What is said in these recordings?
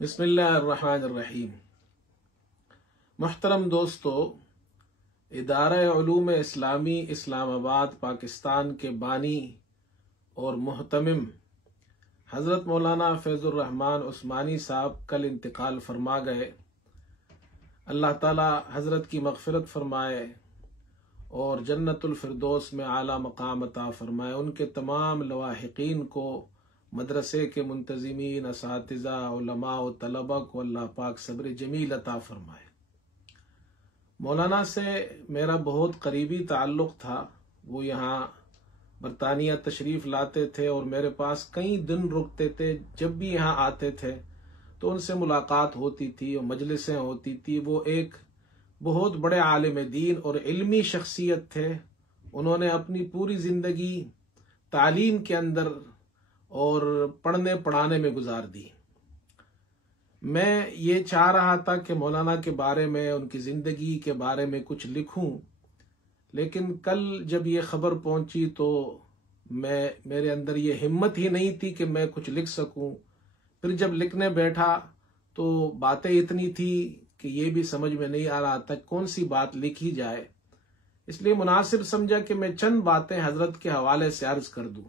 बिस्मिल्लाहिर्रहमानिर्रहीम। मुहतरम दोस्तों, इदारा उलूम इस्लामी इस्लामाबाद पाकिस्तान के बानी और मुहतमिम हज़रत मौलाना फैज़ुर रहमान उस्मानी साहब कल इंतकाल फरमा गए। अल्लाह ताला हज़रत की मग़फ़िरत फरमाए और जन्नतुल फिरदौस में आला मकाम अता फरमाए। उनके तमाम लवाहिकीन को, मदरसे के मुंतज़िमीन, असातिज़ा, उलमा व तलबा को अल्लाह पाक सब्र जमील अता फरमाए। मौलाना से मेरा बहुत करीबी ताल्लुक़ था। वो यहाँ बरतानिया तशरीफ़ लाते थे और मेरे पास कई दिन रुकते थे। जब भी यहाँ आते थे तो उनसे मुलाकात होती थी और मजलिसें होती थी। वो एक बहुत बड़े आलिम दीन और इल्मी शख्सियत थे। उन्होंने अपनी पूरी ज़िंदगी तालीम के अंदर और पढ़ने पढ़ाने में गुजार दी। मैं ये चाह रहा था कि मौलाना के बारे में, उनकी ज़िंदगी के बारे में कुछ लिखूं, लेकिन कल जब ये खबर पहुंची तो मेरे अंदर ये हिम्मत ही नहीं थी कि मैं कुछ लिख सकूं। फिर जब लिखने बैठा तो बातें इतनी थी कि ये भी समझ में नहीं आ रहा था कौन सी बात लिखी जाए। इसलिए मुनासिब समझा कि मैं चंद बातें हजरत के हवाले से अर्ज कर दूं।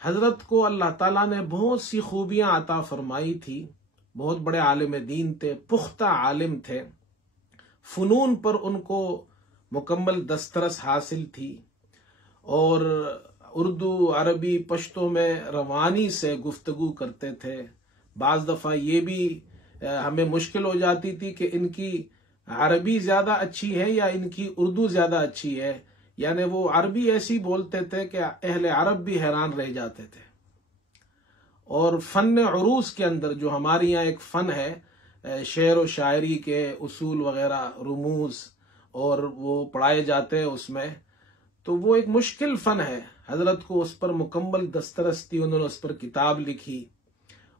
हजरत को अल्लाह ताला ने बहुत सी खूबियां अता फरमाई थी। बहुत बड़े आलिम दीन थे, पुख्ता आलिम थे। फ़नून पर उनको मुकम्मल दस्तरस हासिल थी और उर्दू, अरबी, पश्तो में रवानी से गुफ्तगू करते थे। बाज़ दफ़ा ये भी हमें मुश्किल हो जाती थी कि इनकी अरबी ज़्यादा अच्छी है या इनकी उर्दू ज़्यादा अच्छी है। यानी वो अरबी ऐसी बोलते थे कि अहले अरब भी हैरान रह जाते थे। और फ़न उरूस के अंदर, जो हमारे यहाँ एक फ़न है, शेर व शायरी के उसूल वगैरह, रुमूज़ और वो पढ़ाए जाते हैं उसमें, तो वो एक मुश्किल फ़न है। हज़रत को उस पर मुकम्मल दस्तरस थी। उन्होंने उस पर किताब लिखी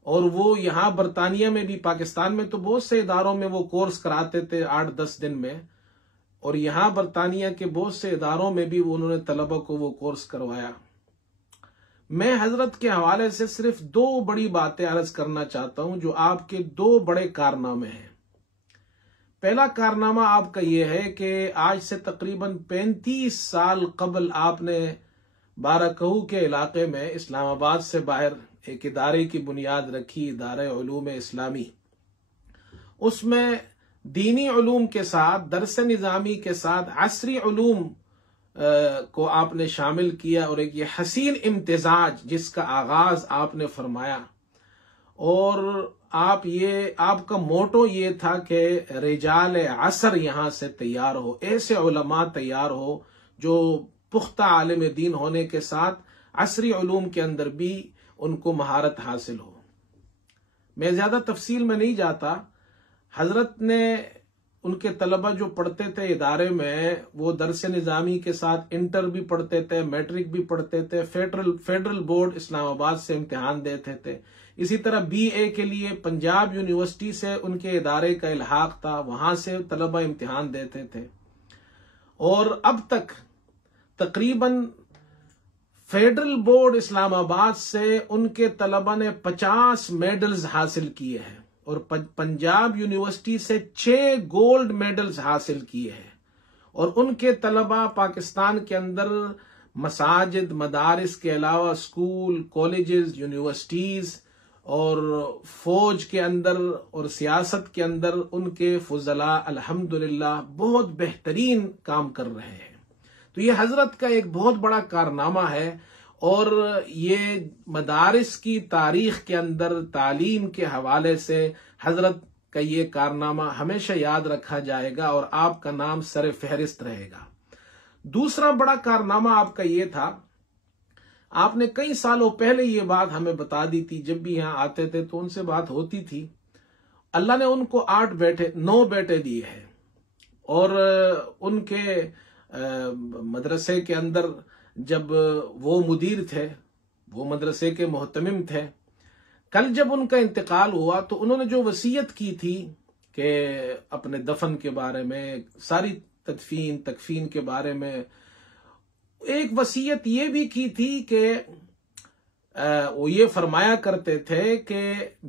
और वो यहाँ बरतानिया में भी, पाकिस्तान में तो बहुत से इदारों में वो कोर्स कराते थे 8-10 दिन में, और यहाँ बरतानिया के बहुत से इदारों में भी उन्होंने तलबा को वो कोर्स करवाया। मैं हजरत के हवाले से सिर्फ 2 बड़ी बातें अर्ज करना चाहता हूं, जो आपके 2 बड़े कारनामे हैं। पहला कारनामा आपका यह है कि आज से तकरीबन 35 साल कबल आपने बाराकहू के इलाके में इस्लामाबाद से बाहर एक इदारे की बुनियाद रखी, इदारा उलूम इस्लामी। उसमें दीनी उलूम के साथ, दरस निज़ामी के साथ असरी उलूम को आपने शामिल किया और एक ये हसीन इम्तिजाज जिसका आगाज आपने फरमाया। और आपका मोटो ये था कि रिजाल असर यहाँ से तैयार हो, ऐसे उलमा तैयार हो जो पुख्ता आलिम दीन होने के साथ असरी उलूम के अंदर भी उनको महारत हासिल हो। मैं ज्यादा तफसील में नहीं जाता। हजरत ने उनके तलबा जो पढ़ते थे इदारे में, वो दरस निज़ामी के साथ इंटर भी पढ़ते थे, मैट्रिक भी पढ़ते थे, फेडरल बोर्ड इस्लामाबाद से इम्तिहान देते थे। इसी तरह BA के लिए पंजाब यूनिवर्सिटी से उनके इदारे का इल्हाक था, वहां से तलबा इम्तिहान देते थे। और अब तक तकरीबन फेडरल बोर्ड इस्लामाबाद से उनके तलबा ने 50 मेडल्स हासिल किए हैं और पंजाब यूनिवर्सिटी से 6 गोल्ड मेडल्स हासिल किए हैं। और उनके तलबा पाकिस्तान के अंदर मसाजिद, मदारिस के अलावा स्कूल, कॉलेजेस, यूनिवर्सिटीज और फौज के अंदर और सियासत के अंदर उनके फुजला अल्हम्दुलिल्लाह बहुत बेहतरीन काम कर रहे हैं। तो ये हजरत का एक बहुत बड़ा कारनामा है और ये मदारिस की तारीख के अंदर तालीम के हवाले से हजरत का ये कारनामा हमेशा याद रखा जाएगा और आपका नाम सर फहरिस्त रहेगा। दूसरा बड़ा कारनामा आपका ये था, आपने कई सालों पहले ये बात हमें बता दी थी। जब भी यहाँ आते थे तो उनसे बात होती थी। अल्लाह ने उनको 9 बेटे दिए हैं और उनके मदरसे के अंदर जब वो मुदीर थे, वो मदरसे के मोहतमिम थे। कल जब उनका इंतकाल हुआ तो उन्होंने जो वसीयत की थी कि अपने दफन के बारे में, सारी तकफीन के बारे में, एक वसीयत ये भी की थी कि वो ये फरमाया करते थे कि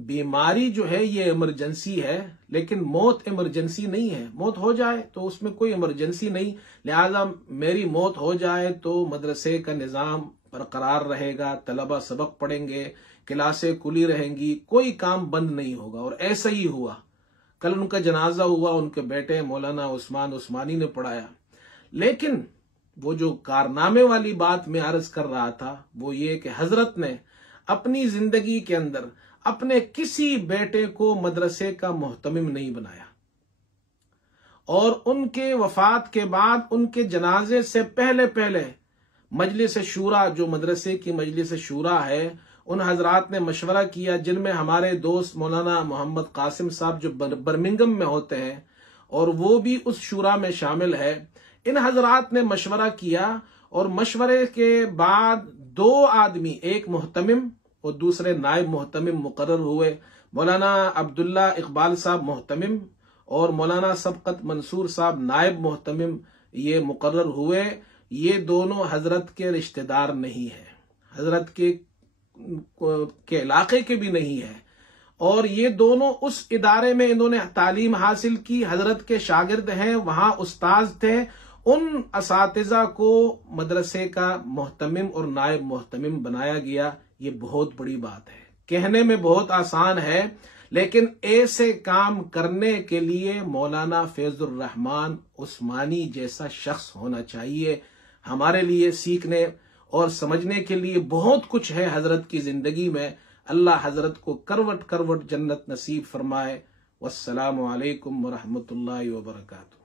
बीमारी जो है ये इमरजेंसी है, लेकिन मौत इमरजेंसी नहीं है। मौत हो जाए तो उसमें कोई इमरजेंसी नहीं, लिहाजा मेरी मौत हो जाए तो मदरसे का निज़ाम बरकरार रहेगा, तलबा सबक पढ़ेंगे, क्लासें खुली रहेंगी, कोई काम बंद नहीं होगा। और ऐसा ही हुआ। कल उनका जनाजा हुआ, उनके बेटे मौलाना उस्मान उस्मानी ने पढ़ाया। लेकिन वो जो कारनामे वाली बात मैं अर्ज कर रहा था वो ये कि हजरत ने अपनी जिंदगी के अंदर अपने किसी बेटे को मदरसे का मोहतमिम नहीं बनाया, और उनके वफात के बाद उनके जनाजे से पहले पहले मजलिस शूरा, जो मदरसे की मजलिस शूरा है, उन हजरात ने मशवरा किया, जिनमें हमारे दोस्त मौलाना मोहम्मद कासिम साहब जो बर्मिंघम में होते हैं और वो भी उस शूरा में शामिल है। इन हजरात ने मशवरा किया और मशवरे के बाद 2 आदमी, एक मोहतमिम और दूसरे नायब मोहतमिम मुकर्रर हुए। मौलाना अब्दुल्ला इकबाल साहब मोहतमिम और मौलाना सबकत मंसूर साहब नायब मोहतमिम ये मुकर्रर हुए। ये दोनों हजरत के रिश्तेदार नहीं है, हजरत के इलाके के भी नहीं है, और ये दोनों उस इदारे में इन्होंने तालीम हासिल की, हजरत के शागिर्द हैं, वहां उस्ताद थे। उन असातिज़ा को मदरसे का मोहतमिम और नायब मोहतमिम बनाया गया। ये बहुत बड़ी बात है, कहने में बहुत आसान है, लेकिन ऐसे काम करने के लिए मौलाना फैजुर रहमान उस्मानी जैसा शख्स होना चाहिए। हमारे लिए सीखने और समझने के लिए बहुत कुछ है हजरत की जिंदगी में। अल्लाह हजरत को करवट करवट जन्नत नसीब फरमाए। वस्सलामु अलैकुम वरहमतुल्लाहि वबरकातुहू।